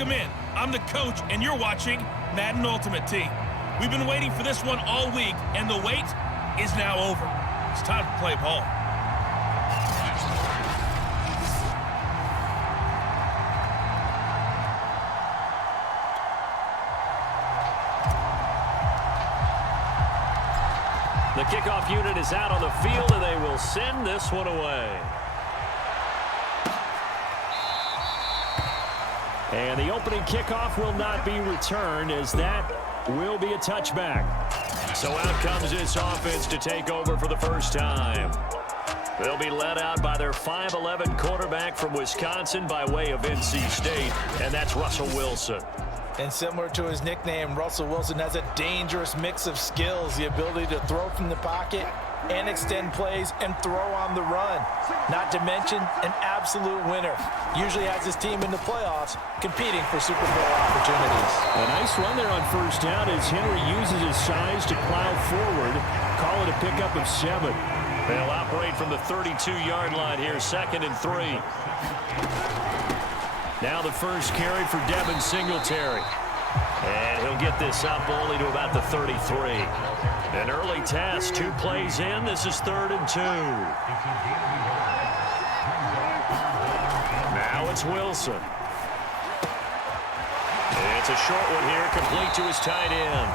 Welcome in. I'm the coach, and you're watching Madden Ultimate Team. We've been waiting for this one all week, and the wait is now over. It's time to play ball. The kickoff unit is out on the field, and they will send this one away. And the opening kickoff will not be returned, as that will be a touchback. So out comes this offense to take over for the first time. They'll be led out by their 5'11" quarterback from Wisconsin by way of NC State, and that's Russell Wilson. And similar to his nickname, Russell Wilson has a dangerous mix of skills, the ability to throw from the pocket and extend plays and throw on the run. Not to mention an absolute winner. Usually has his team in the playoffs competing for Super Bowl opportunities. A nice run there on first down as Henry uses his size to plow forward. Call it a pickup of 7. They'll operate from the 32-yard line here, 2nd and 3. Now the first carry for Devin Singletary. And he'll get this up only to about the 33. An early test, 2 plays in. This is 3rd and 2. Now it's Wilson. It's a short one here, complete to his tight end.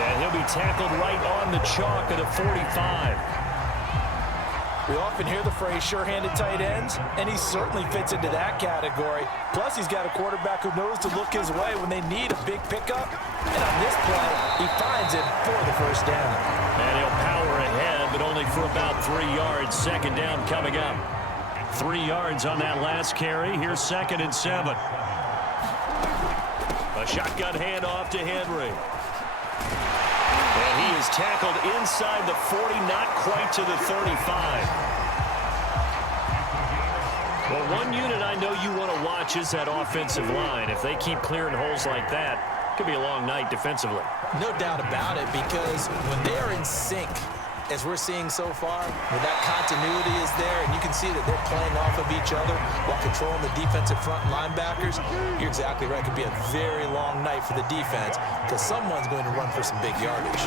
And he'll be tackled right on the chalk at the 45. We often hear the phrase sure-handed tight ends, and he certainly fits into that category. Plus, he's got a quarterback who knows to look his way when they need a big pickup. And on this play, he finds it for the first down. And he'll power ahead, but only for about 3 yards. 2nd down coming up. 3 yards on that last carry. Here's 2nd and 7. A shotgun handoff to Henry. And he is tackled inside the 40, not quite to the 35. Well, one unit I know you want to watch is that offensive line. If they keep clearing holes like that, it could be a long night defensively. No doubt about it, because when they are in sync, as we're seeing so far, when that continuity is there, and you can see that they're playing off of each other while controlling the defensive front linebackers, you're exactly right. It could be a very long night for the defense because someone's going to run for some big yardage.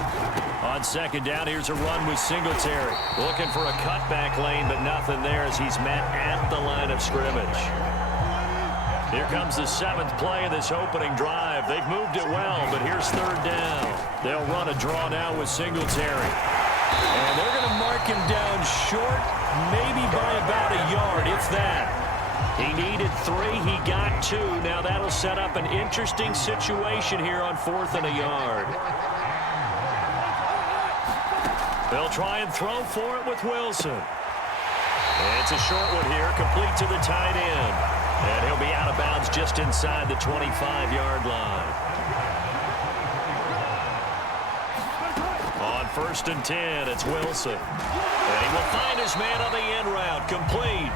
On 2nd down, here's a run with Singletary. Looking for a cutback lane, but nothing there as he's met at the line of scrimmage. Here comes the 7th play of this opening drive. They've moved it well, but here's 3rd down. They'll run a draw now with Singletary. And they're going to mark him down short, maybe by about a yard, if that. He needed 3. He got 2. Now that'll set up an interesting situation here on 4th and a yard. They'll try and throw for it with Wilson. It's a short one here, complete to the tight end. And he'll be out of bounds just inside the 25-yard line. On 1st and 10, it's Wilson. And he will find his man on the end route, complete.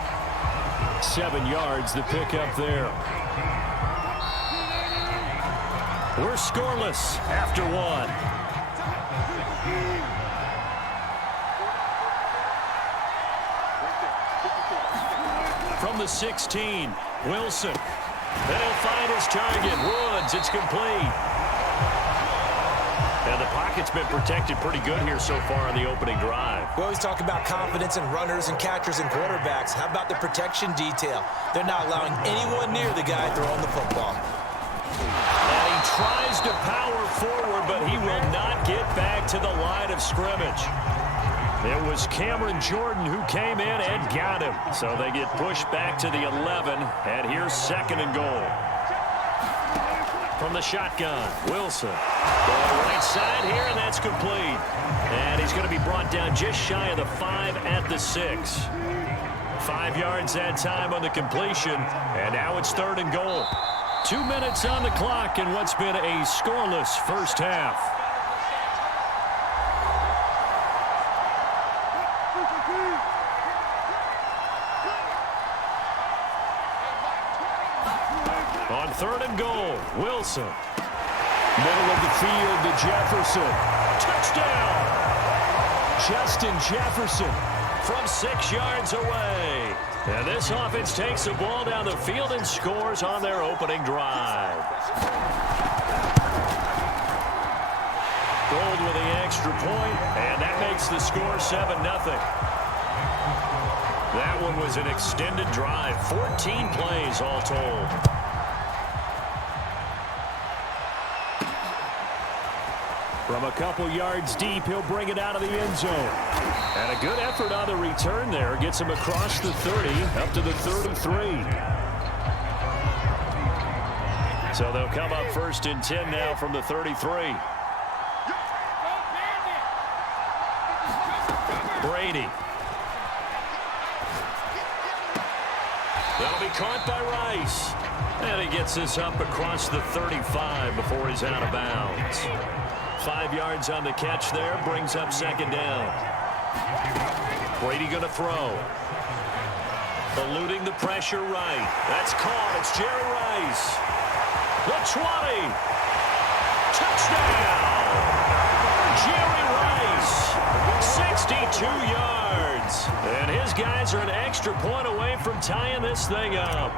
7 yards, the pickup there. We're scoreless after 1. From the 16, Wilson. Then he'll find his target, Woods. It's complete. And the pocket's been protected pretty good here so far on the opening drive. We always talk about confidence in runners and catchers and quarterbacks. How about the protection detail? They're not allowing anyone near the guy throwing the football. And he tries to power forward, but he will not get back to the line of scrimmage. It was Cameron Jordan who came in and got him. So they get pushed back to the 11, and here's 2nd and goal. From the shotgun, Wilson. Going right side here, and that's complete. And he's going to be brought down just shy of the 5 at the 6. 5 yards that time on the completion, and now it's 3rd and goal. 2 minutes on the clock in what's been a scoreless first half. On 3rd and goal, Wilson. Middle of the field to Jefferson. Touchdown! Justin Jefferson from 6 yards away. And this offense takes the ball down the field and scores on their opening drive. Gold with the extra point, and that makes the score 7-0. That one was an extended drive, 14 plays all told. From a couple yards deep, he'll bring it out of the end zone. And a good effort on the return there. Gets him across the 30, up to the 33. So they'll come up 1st and 10 now from the 33. Brady. That'll be caught by Rice. And he gets this up across the 35 before he's out of bounds. 5 yards on the catch there, brings up 2nd down. Brady going to throw. Eluding the pressure right. That's caught. It's Jerry Rice. The 20. Touchdown. Jerry Rice. 62 yards. And his guys are an extra point away from tying this thing up.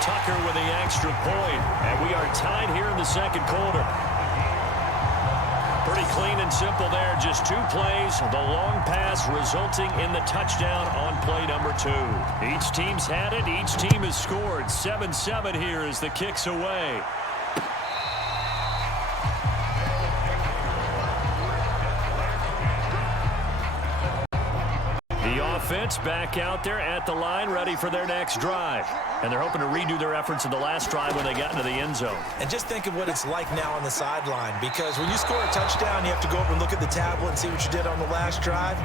Tucker with the extra point, and we are tied here in the 2nd quarter. Pretty clean and simple there, just 2 plays. The long pass resulting in the touchdown on play number 2. Each team's had it, each team has scored. 7-7 here as the kick's away. Offense back out there at the line, ready for their next drive. And they're hoping to redo their efforts in the last drive when they got into the end zone. And just think of what it's like now on the sideline, because when you score a touchdown, you have to go over and look at the tablet and see what you did on the last drive.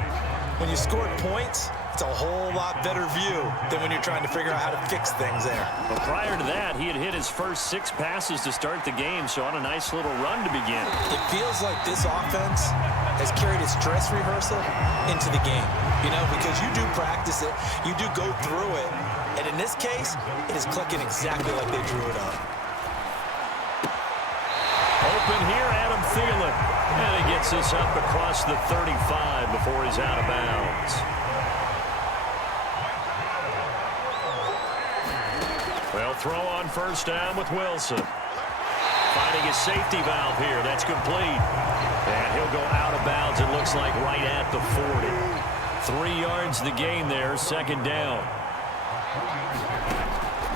When you scored points, it's a whole lot better view than when you're trying to figure out how to fix things there. But prior to that, he had hit his first 6 passes to start the game, so on a nice little run to begin. It feels like this offense has carried its dress rehearsal into the game. You know, because you do practice it, you do go through it, and in this case, it is clicking exactly like they drew it up. Open here, Adam Thielen. And he gets this up across the 35 before he's out of bounds. They'll throw on 1st down with Wilson. Finding his safety valve here. That's complete. And he'll go out of bounds, it looks like, right at the 40. 3 yards the gain there, 2nd down.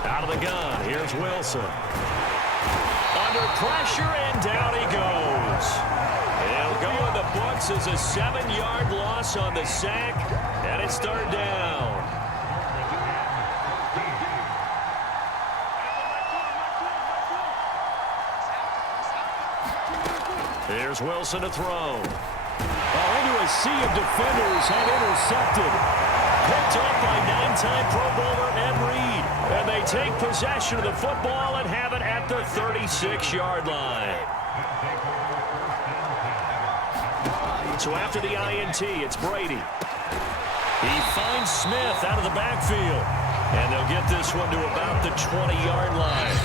Out of the gun, here's Wilson. Under pressure, and down he goes. He'll go in the books as a 7-yard loss on the sack, and it's 3rd down. Here's Wilson to throw. Into a sea of defenders and intercepted. Picked up by 9-time Pro Bowler Ed Reed. And they take possession of the football and have it at the 36-yard line. So after the INT, it's Brady. He finds Smith out of the backfield. And they'll get this one to about the 20-yard line.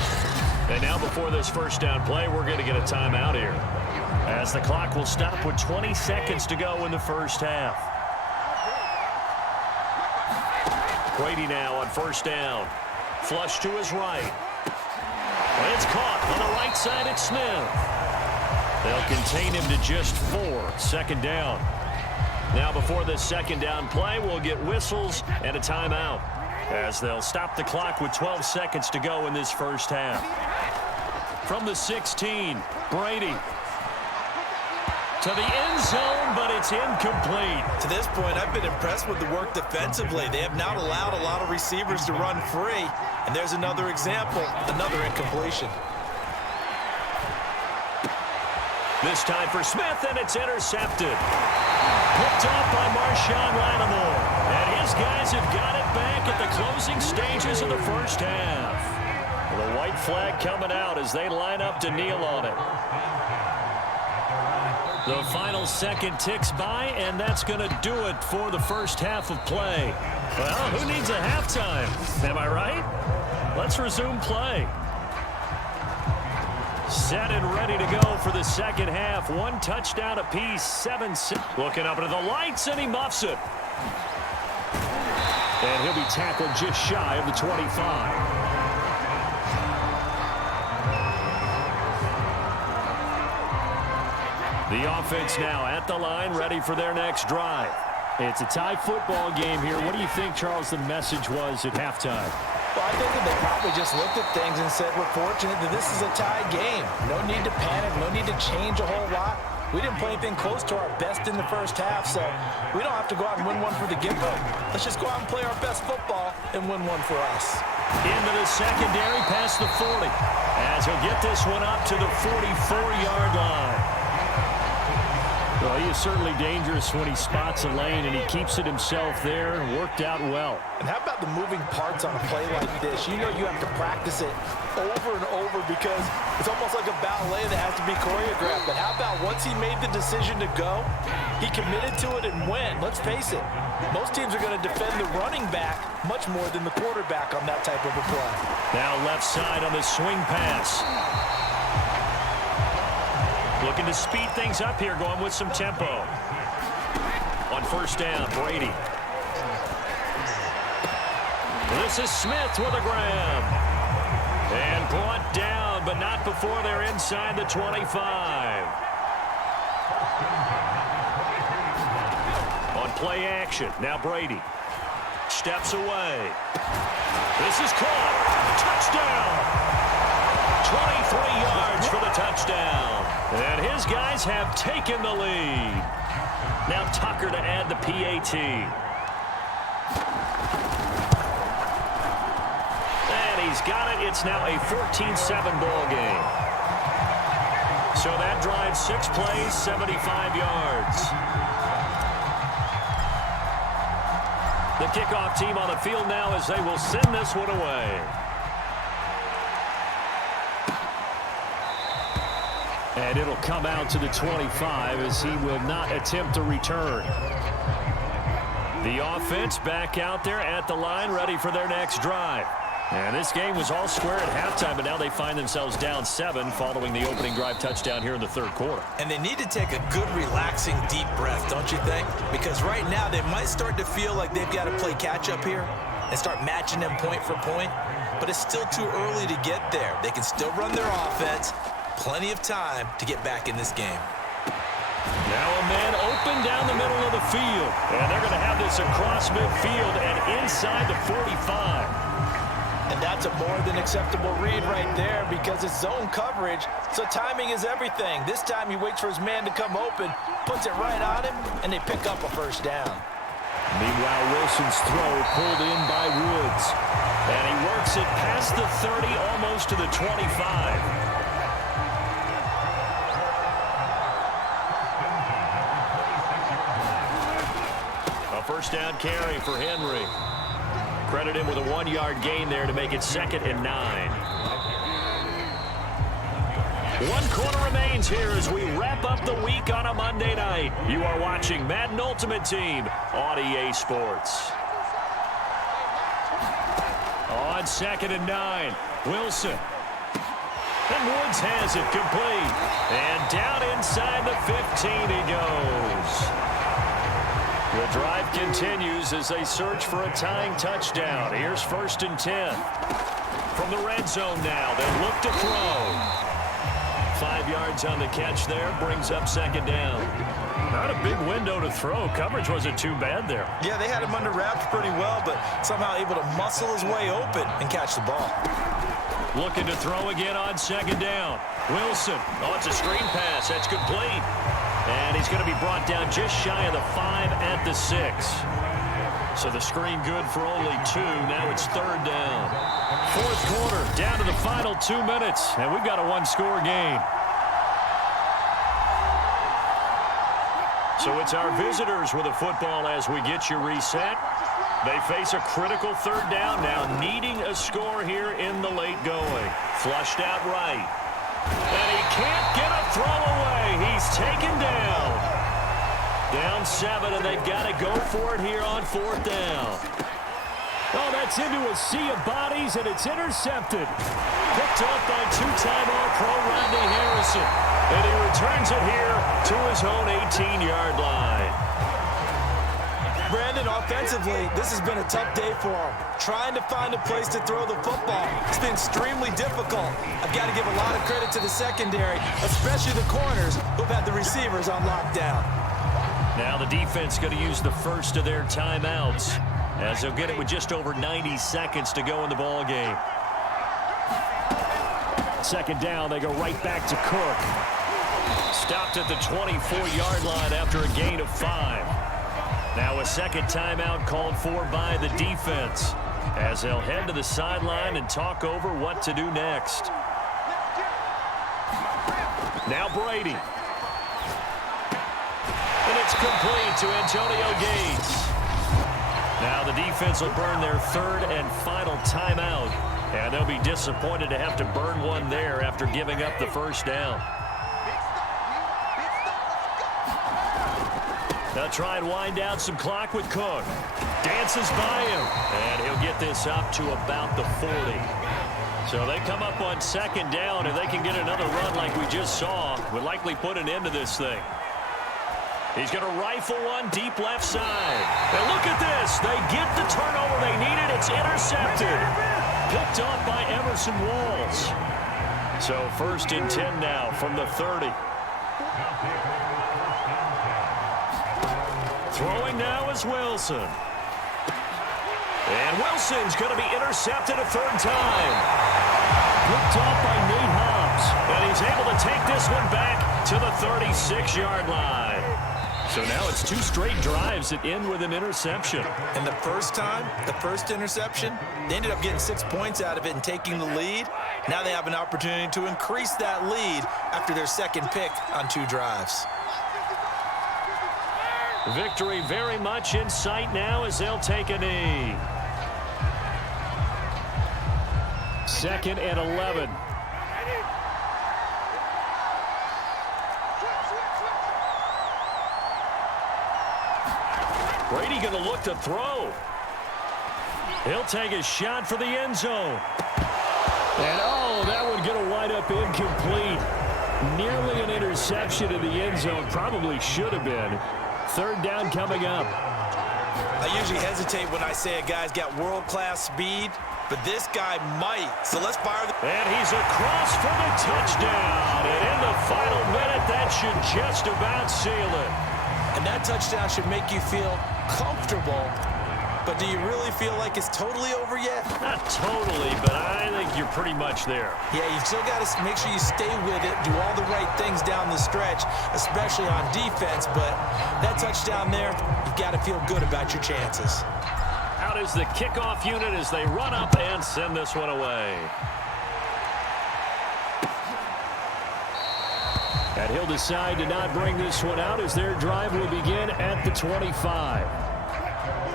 And now before this 1st down play, we're going to get a timeout here, as the clock will stop with 20 seconds to go in the 1st half. Brady now on 1st down. Flush to his right. And it's caught on the right side at Smith. They'll contain him to just 4. 2nd down. Now before this 2nd down play, we'll get whistles and a timeout, as they'll stop the clock with 12 seconds to go in this 1st half. From the 16, Brady. To the end zone, but it's incomplete. To this point, I've been impressed with the work defensively. They have not allowed a lot of receivers to run free. And there's another example, another incompletion. This time for Smith, and it's intercepted. Picked off by Marshawn Lattimore. And his guys have got it back at the closing stages of the 1st half. The white flag coming out as they line up to kneel on it. The final second ticks by, and that's going to do it for the 1st half of play. Well, who needs a halftime? Am I right? Let's resume play. Set and ready to go for the second half. One touchdown apiece, 7-6. Looking up into the lights, and he muffs it. And he'll be tackled just shy of the 25. The offense now at the line, ready for their next drive. It's a tie football game here. What do you think, Charles, the message was at halftime? Well, I think that they probably just looked at things and said, we're fortunate that this is a tie game. No need to panic, no need to change a whole lot. We didn't play anything close to our best in the first half, so we don't have to go out and win one for the get-go. Let's just go out and play our best football and win one for us. Into the secondary, past the 40, as he'll get this one up to the 44-yard line. Well, he is certainly dangerous when he spots a lane, and he keeps it himself there and worked out well. And how about the moving parts on a play like this? You know you have to practice it over and over because it's almost like a ballet that has to be choreographed. But how about once he made the decision to go, he committed to it and went. Let's face it, most teams are going to defend the running back much more than the quarterback on that type of a play. Now left side on the swing pass. Looking to speed things up here, going with some tempo. On first down, Brady. This is Smith with a grab. And brought down, but not before they're inside the 25. On play action, now Brady. Steps away. This is caught. Touchdown. 23 yards for the touchdown. And his guys have taken the lead. Now Tucker to add the PAT. And he's got it. It's now a 14-7 ball game. So that drive, 6 plays, 75 yards. The kickoff team on the field now as they will send this one away. And it'll come out to the 25 as he will not attempt to return. The offense back out there at the line, ready for their next drive. And this game was all square at halftime, but now they find themselves down 7 following the opening drive touchdown here in the third quarter. And they need to take a good, relaxing, deep breath, don't you think? Because right now they might start to feel like they've got to play catch-up here and start matching them point for point. But it's still too early to get there. They can still run their offense. Plenty of time to get back in this game. Now a man open down the middle of the field. And they're going to have this across midfield and inside the 45. And that's a more than acceptable read right there because it's zone coverage, so timing is everything. This time he waits for his man to come open, puts it right on him, and they pick up a first down. Meanwhile, Wilson's throw pulled in by Woods. And he works it past the 30, almost to the 25. First down carry for Henry. Credit him with a 1-yard gain there to make it 2nd and 9. 1 quarter remains here as we wrap up the week on a Monday night. You are watching Madden Ultimate Team on EA Sports. On 2nd and 9, Wilson. And Woods has it complete. And down inside the 15 he goes. The drive continues as they search for a tying touchdown. Here's 1st and 10. From the red zone now, they'll look to throw. 5 yards on the catch there, brings up 2nd down. Not a big window to throw. Coverage wasn't too bad there. Yeah, they had him under wraps pretty well, but somehow able to muscle his way open and catch the ball. Looking to throw again on 2nd down. Wilson, oh, it's a screen pass. That's complete. And he's going to be brought down just shy of the 5 at the 6. So the screen good for only 2. Now it's 3rd down. 4th quarter, down to the final 2 minutes. And we've got a 1-score game. So it's our visitors with the football as we get you reset. They face a critical 3rd down now, needing a score here in the late going. Flushed out right. And he can't get a throw away. He's taken down. Down 7, and they've got to go for it here on 4th down. Oh, that's into a sea of bodies, and it's intercepted. picked off by two-time All-Pro Rodney Harrison. And he returns it here to his own 18-yard line. Brandon, offensively, this has been a tough day for him. Trying to find a place to throw the football. It's been extremely difficult. I've got to give a lot of credit to the secondary, especially the corners who've had the receivers on lockdown. Now the defense going to use the first of their timeouts, as they'll get it with just over 90 seconds to go in the ball game. Second down, they go right back to Cook. Stopped at the 24-yard line after a gain of 5. Now a second timeout called for by the defense, as they'll head to the sideline and talk over what to do next. Now Brady. And it's complete to Antonio Gates. Now the defense will burn their third and final timeout, and they'll be disappointed to have to burn one there after giving up the first down. They'll try and wind down some clock with Cook. Dances by him, and he'll get this up to about the 40. So they come up on second down, and they can get another run like we just saw. Would likely put an end to this thing. He's going to rifle one deep left side. And look at this. They get the turnover they needed. It's intercepted. Picked off by Emerson Walls. So 1st and 10 now from the 30. Throwing now is Wilson. And Wilson's going to be intercepted a third time. Picked off by Nate Hobbs. And he's able to take this one back to the 36-yard line. So now it's 2 straight drives that end with an interception. And the first time, the first interception, they ended up getting 6 points out of it and taking the lead. Now they have an opportunity to increase that lead after their second pick on 2 drives. Victory very much in sight now as they'll take a knee. 2nd and 11. Brady going to look to throw. He'll take a shot for the end zone. And oh, that one going to wind up incomplete. Nearly an interception in the end zone. Probably should have been. Third down coming up. I usually hesitate when I say a guy's got world-class speed, but this guy might. So let's fire the... And he's across for the touchdown. And in the final minute, that should just about seal it. And that touchdown should make you feel comfortable. But do you really feel like it's totally over yet? Not totally, but I think you're pretty much there. Yeah, you've still got to make sure you stay with it, do all the right things down the stretch, especially on defense. But that touchdown there, you've got to feel good about your chances. Out is the kickoff unit as they run up and send this one away. And he'll decide to not bring this one out as their drive will begin at the 25.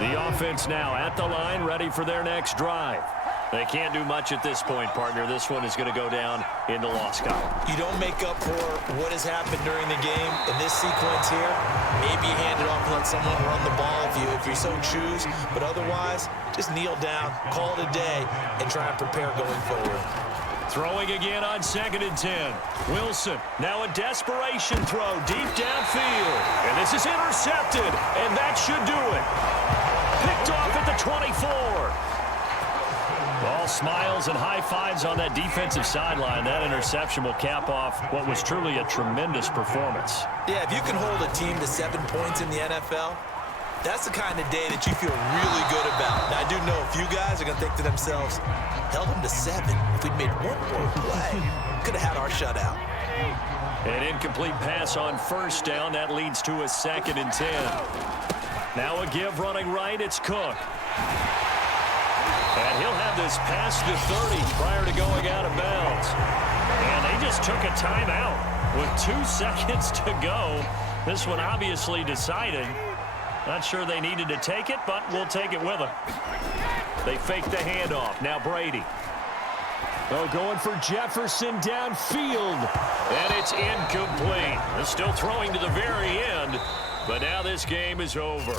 The offense now at the line, ready for their next drive. They can't do much at this point, partner. This one is going to go down in the loss column. You don't make up for what has happened during the game in this sequence here. Maybe you hand it off and let someone run the ball if you so choose. But otherwise, just kneel down, call it a day, and try and prepare going forward. Throwing again on 2nd and 10. Wilson, now a desperation throw deep downfield. And this is intercepted, and that should do it. Picked off at the 24. All smiles and high fives on that defensive sideline. That interception will cap off what was truly a tremendous performance. Yeah, if you can hold a team to 7 points in the NFL, that's the kind of day that you feel really good about. Now, I do know a few guys are going to think to themselves, held them to 7. If we'd made one more play, could have had our shutout. An incomplete pass on first down. That leads to a 2nd and 10. Now a give running right. It's Cook. And he'll have this past the 30 prior to going out of bounds. And they just took a timeout with 2 seconds to go. This one obviously decided. Not sure they needed to take it, but we'll take it with them. They fake the handoff. Now Brady. Oh, going for Jefferson downfield. And it's incomplete. They're still throwing to the very end, but now this game is over.